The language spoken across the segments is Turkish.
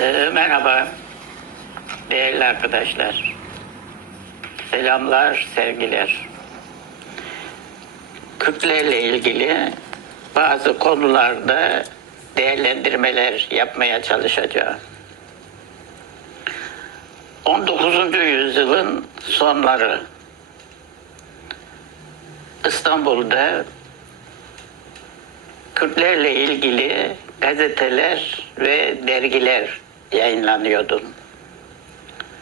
Ee, merhaba değerli arkadaşlar. Selamlar, sevgiler. Kürtlerle ilgili bazı konularda değerlendirmeler yapmaya çalışacağım. 19. yüzyılın sonları İstanbul'da Kürtlerle ilgili gazeteler ve dergiler yayınlanıyordu.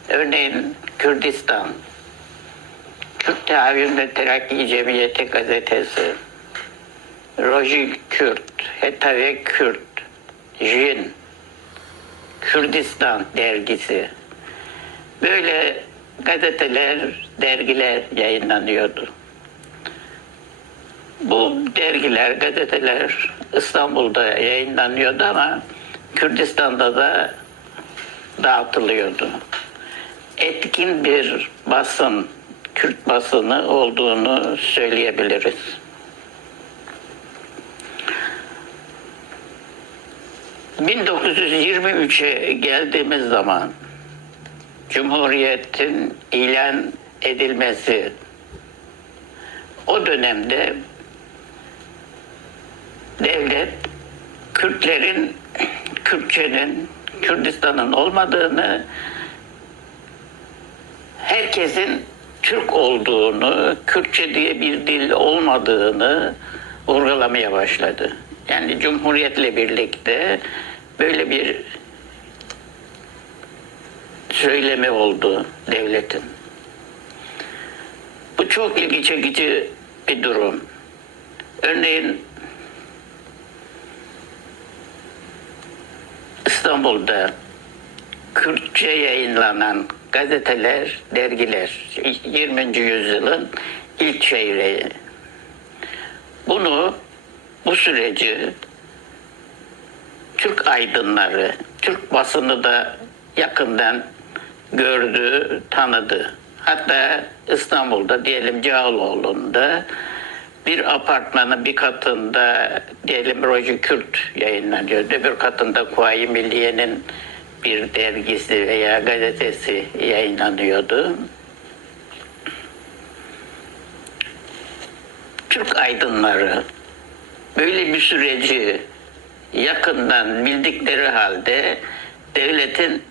Örneğin Kürdistan, Kürt Tahayyül ve Terakki Cemiyeti gazetesi, Roji Kürt, Hetave Kürt, Jin, Kürdistan dergisi. Böyle gazeteler, dergiler yayınlanıyordu. Bu dergiler, gazeteler İstanbul'da yayınlanıyordu ama Kürdistan'da da dağıtılıyordu. Etkin bir basın, Kürt basını olduğunu söyleyebiliriz. ...1923'e geldiğimiz zaman... ...Cumhuriyet'in ilan edilmesi... ...o dönemde devlet Kürtlerin Kürtçenin Kürdistan'ın olmadığını herkesin Türk olduğunu, Kürtçe diye bir dil olmadığını vurgulamaya başladı. Yani Cumhuriyet'le birlikte böyle bir söylemi oldu devletin. Bu çok ilgi çekici bir durum. Örneğin İstanbul'da Kürtçe yayınlanan gazeteler, dergiler 20. yüzyılın ilk çeyreği. Bunu, bu süreci Türk aydınları, Türk basını da yakından gördü, tanıdı. Hatta İstanbul'da diyelim Cağaloğlu'nda bir apartmanın bir katında diyelim Roji Kürt yayınlanıyor. Öbür katında Kuvayi Milliye'nin bir dergisi veya gazetesi yayınlanıyordu. Türk aydınları böyle bir süreci yakından bildikleri halde devletin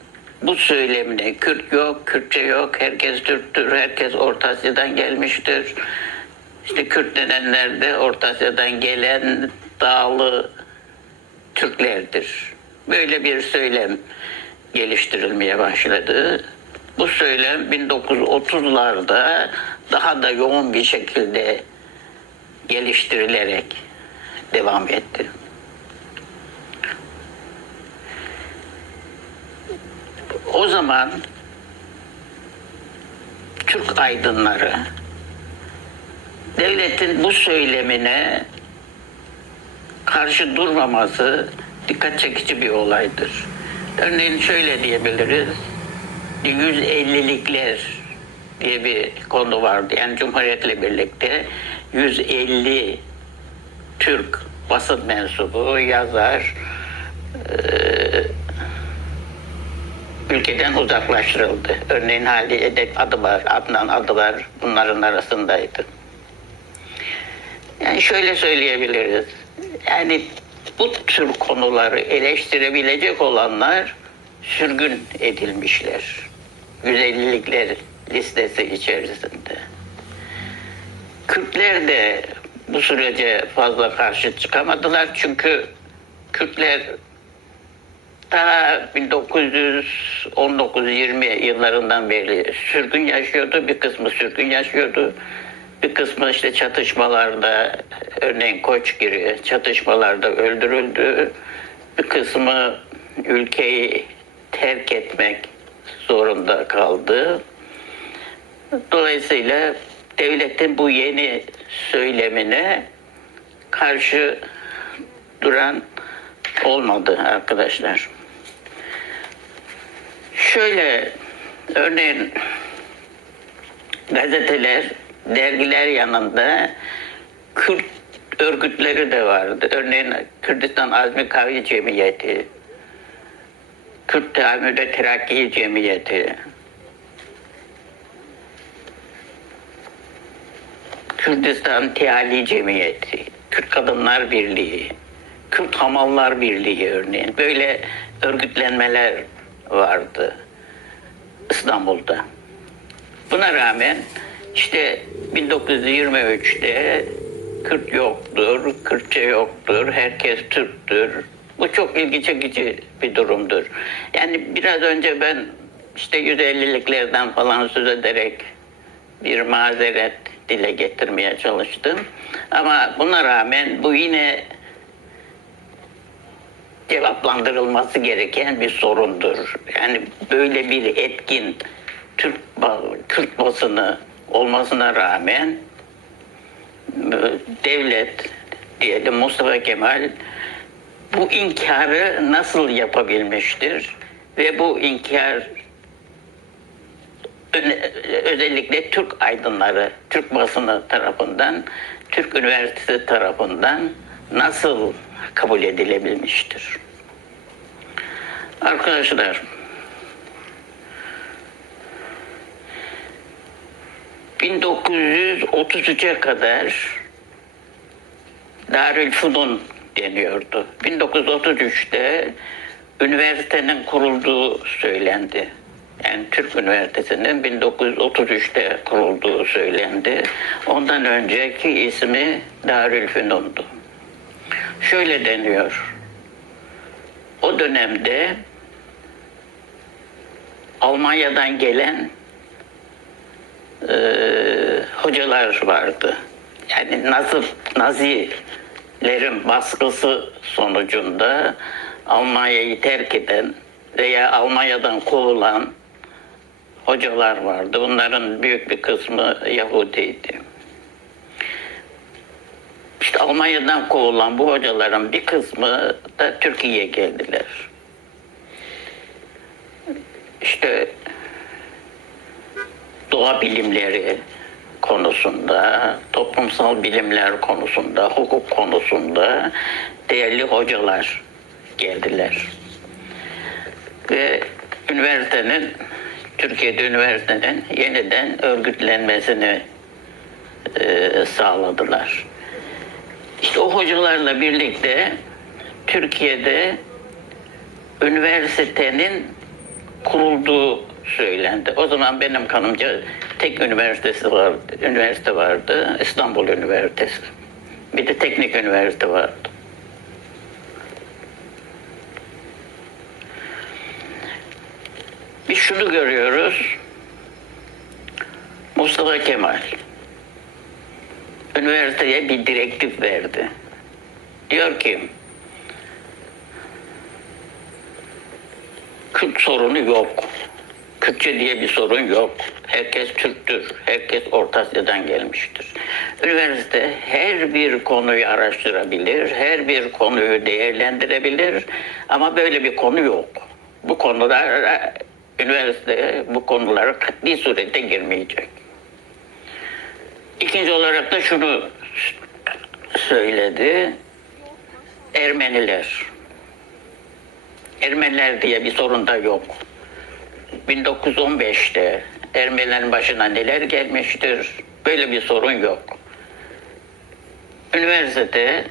bu söylemine Kürt yok, Kürtçe yok, herkes Türktür, herkes Orta Asya'dan gelmiştir. İşte Kürt denenler de Orta Asya'dan gelen dağlı Türklerdir. Böyle bir söylem geliştirilmeye başladı. Bu söylem 1930'larda daha da yoğun bir şekilde geliştirilerek devam etti. O zaman Türk aydınları devletin bu söylemine karşı durmaması dikkat çekici bir olaydır. Örneğin şöyle diyebiliriz. 150'likler diye bir konu vardı. Yani Cumhuriyet'le birlikte 150 Türk basın mensubu, yazar eee, ülkeden uzaklaştırıldı. Örneğin Hali Edek adı var, Adnan adı var. Bunların arasındaydı. Yani şöyle söyleyebiliriz. Yani bu tür konuları eleştirebilecek olanlar sürgün edilmişler. 150'likler listesi içerisinde. Kürtler de bu sürece fazla karşı çıkamadılar çünkü Kürtler daha 1919-20 yıllarından beri sürgün yaşıyordu. Bir kısmı sürgün yaşıyordu. Bir kısmı işte çatışmalarda örneğin Koçgiri çatışmalarda öldürüldü. Bir kısmı ülkeyi terk etmek zorunda kaldı. Dolayısıyla devletin bu yeni söylemine karşı duran olmadı arkadaşlar. Şöyle örneğin gazeteler, dergiler yanında Kürt örgütleri de vardı. Örneğin Kürdistan Azmi Kavi Cemiyeti, Kürt Tahammül ve Terakki Cemiyeti, Kürdistan Teali Cemiyeti, Kürt Kadınlar Birliği, Kürt Hamallar Birliği örneğin böyle örgütlenmeler vardı İstanbul'da. Buna rağmen işte 1923'te Kürt yoktur, Kürtçe yoktur, herkes Türktür. Bu çok ilgi çekici bir durumdur. Yani biraz önce ben işte 150'liklerden falan söz ederek bir mazeret dile getirmeye çalıştım. Ama buna rağmen bu yine cevaplandırılması gereken bir sorundur. Yani böyle bir etkin Türk Kürt basını olmasına rağmen e, devlet diyelim Mustafa Kemal bu inkarı nasıl yapabilmiştir ve bu inkar özellikle Türk aydınları, Türk basını tarafından, Türk Üniversitesi tarafından nasıl kabul edilebilmiştir? Arkadaşlar, ...1933'e kadar Darülfünun deniyordu. 1933'te üniversitenin kurulduğu söylendi. Yani Türk Üniversitesi'nin 1933'te kurulduğu söylendi. Ondan önceki ismi Darülfünun'du. Şöyle deniyor. O dönemde Almanya'dan gelen e, hocalar vardı. Yani nasıl Nazilerin baskısı sonucunda Almanya'yı terk eden veya Almanya'dan kovulan hocalar vardı. Bunların büyük bir kısmı Yahudiydi. İşte Almanya'dan kovulan bu hocaların bir kısmı da Türkiye'ye geldiler. İşte doğa bilimleri konusunda, toplumsal bilimler konusunda, hukuk konusunda değerli hocalar geldiler. Ve üniversitenin, Türkiye'de üniversitenin yeniden örgütlenmesini e, sağladılar. İşte o hocalarla birlikte Türkiye'de üniversitenin kurulduğu söylendi. O zaman benim kanımca tek üniversitesi vardı, üniversite vardı, İstanbul Üniversitesi. Bir de teknik üniversite vardı. Biz şunu görüyoruz. Mustafa Kemal üniversiteye bir direktif verdi. Diyor ki Kürt sorunu yok. Kürtçe diye bir sorun yok. Herkes Türktür. Herkes Orta Asya'dan gelmiştir. Üniversite her bir konuyu araştırabilir, her bir konuyu değerlendirebilir ama böyle bir konu yok. Bu konulara üniversite bu konulara katli surette girmeyecek. İkinci olarak da şunu söyledi. Ermeniler. Ermeniler diye bir sorun da yok. 1915'te Ermenilerin başına neler gelmiştir? Böyle bir sorun yok. Üniversite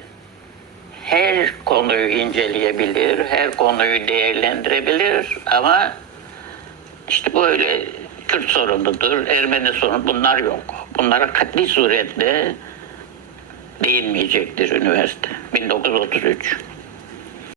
her konuyu inceleyebilir, her konuyu değerlendirebilir ama işte böyle Kürt sorunudur, Ermeni sorunu bunlar yok. Bunlara katli surette değinmeyecektir üniversite. 1933.